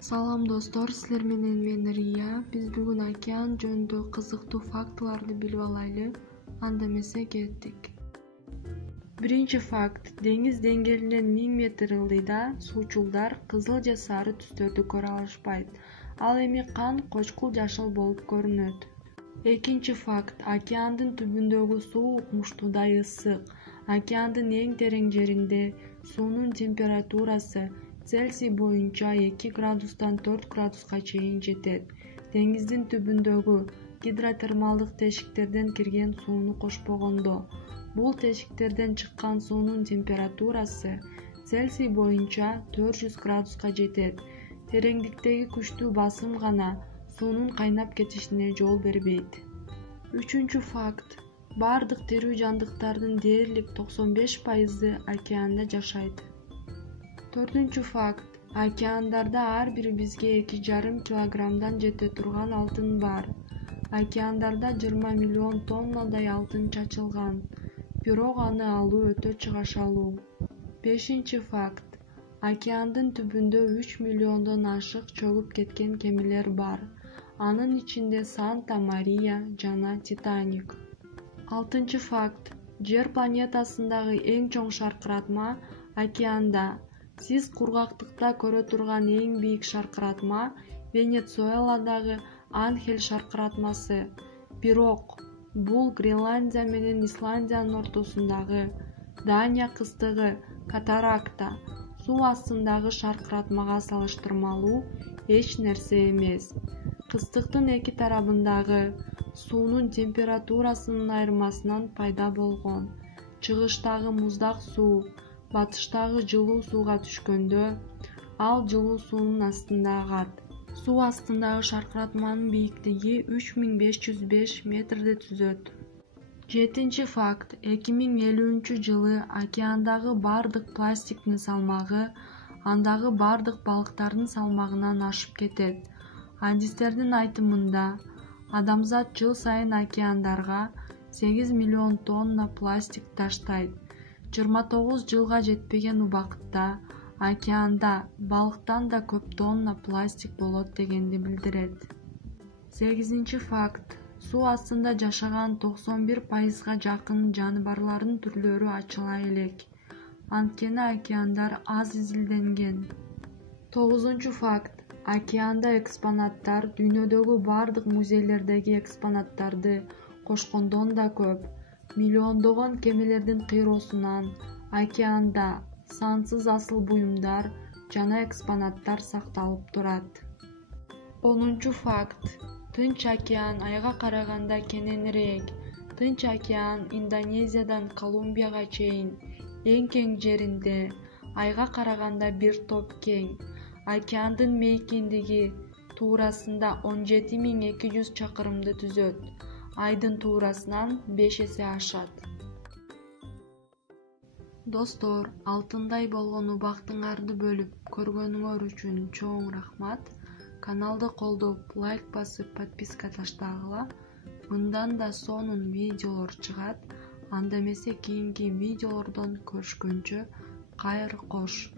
Салам достор, силер менен мен Рия. Биз бүгүн океан жөнүндө кызыктуу фактыларды билип алайлы. Анда эмесе кеттик. Биринчи факт: деңиз деңгээлинен 1000 метр ылдыйда суучулдар кызыл же сары түстөрдү көрө алышпайт. Ал эми кан кочкул жашыл болуп көрүнөт. Экинчи факт: океандын түбүндөгү суу укмуштуудай ысык. Океандын эң терең жеринде суунун температурасы Цельсий боюнча 2 градустан 4 градуска чейин жетет. Деңиздин түбүндөгү гидротермалдык тешиктерден кирген сууну кошпогондо, бул тешиктерден чыккан суунун температурасы Цельсий боюнча 400 градуска жетет. Тереңдиктеги күчтүү басым гана суунун кайнап кетишине жол бербейт. Үчүнчү факт: бардык тирүү жандыктардын дээрлик 95% океанда жашайт. Төртүнчү факт: океандарда ар бир бизге 2,5 килограммдан жете турган алтын бар. Океандарда 20 миллион тоннадай алтын чачылган, бирок аны алуу өтө чыгашалуу. Бешинчи факт: океандын түбүндө 3 миллиондон ашык чөгүп кеткен кемелер бар. Анын ичинде Санта Мария жана Титаник. Алтынчы факт: Жер планетасындагы эң чоң шаркыратма океанда. Сиз кургактыкта көрө турган эң бийик шаркыратма Венесуэладагы Анхель шаркыратмасы. Бирок бул Гренландия менен Исландиянын ортосундагы Дания кыстыгы Катаракта суу астындагы шаркыратмага салыштырмалуу эч нерсе эмес. Кыстыктын эки тарабындагы суунун температурасынын айырмасынан пайда болгон. Чыгыштагы муздак суу батыштагы жылуу сууга түшкөндө, ал жылуу суунун астында агат. Суу астындагы шаркыратманын бийиктиги 3505 метрди түзөт. Жетинчи факт: 2050-жылы океандагы бардык пластиктин салмагы андагы бардык балыктардын салмагынан ашып кетет. Адистердин айтымында, адамзат жыл сайын океандарга 8 миллион тонна пластик таштайт. 29 жылга жетпеген убакытта океанда балыктан да көп тонна пластик болот дегенди билдирет. 8-чи факт: суу астында жашаган 91%га жакын жаныбарлардын түрлөрү ачыла элек. Анткени океандар аз изилденген. 9-чу факт: океанда экспонаттар дүйнөдөгү бардык музейлердеги экспонаттарды кошкондон да көп. Миллиондогон кемелердин кыйроосунан океанда сансыз асыл буюмдар жана экспонаттар сакталып турат. 10-чу факт: Тынч океан айга караганда кененирээк. Тынч океан Индонезиядан Колумбияга чейин эң кең жеринде, айга караганда бир топ кең. Океандын мейкиндиги туурасында 17200 чакырымды түзөт. Айдын туурасынан 5 эсе ашат. Достор, алтындай болгон убактыңарды бөлүп көргөнүңөр үчүн чоң рахмат. Каналды колдоп, лайк басып, подписка таштагыла. Мындан да сонун видеолор чыгат. Анда эмесе кийинки видеолордон көрүшкөнчө кайыр кош.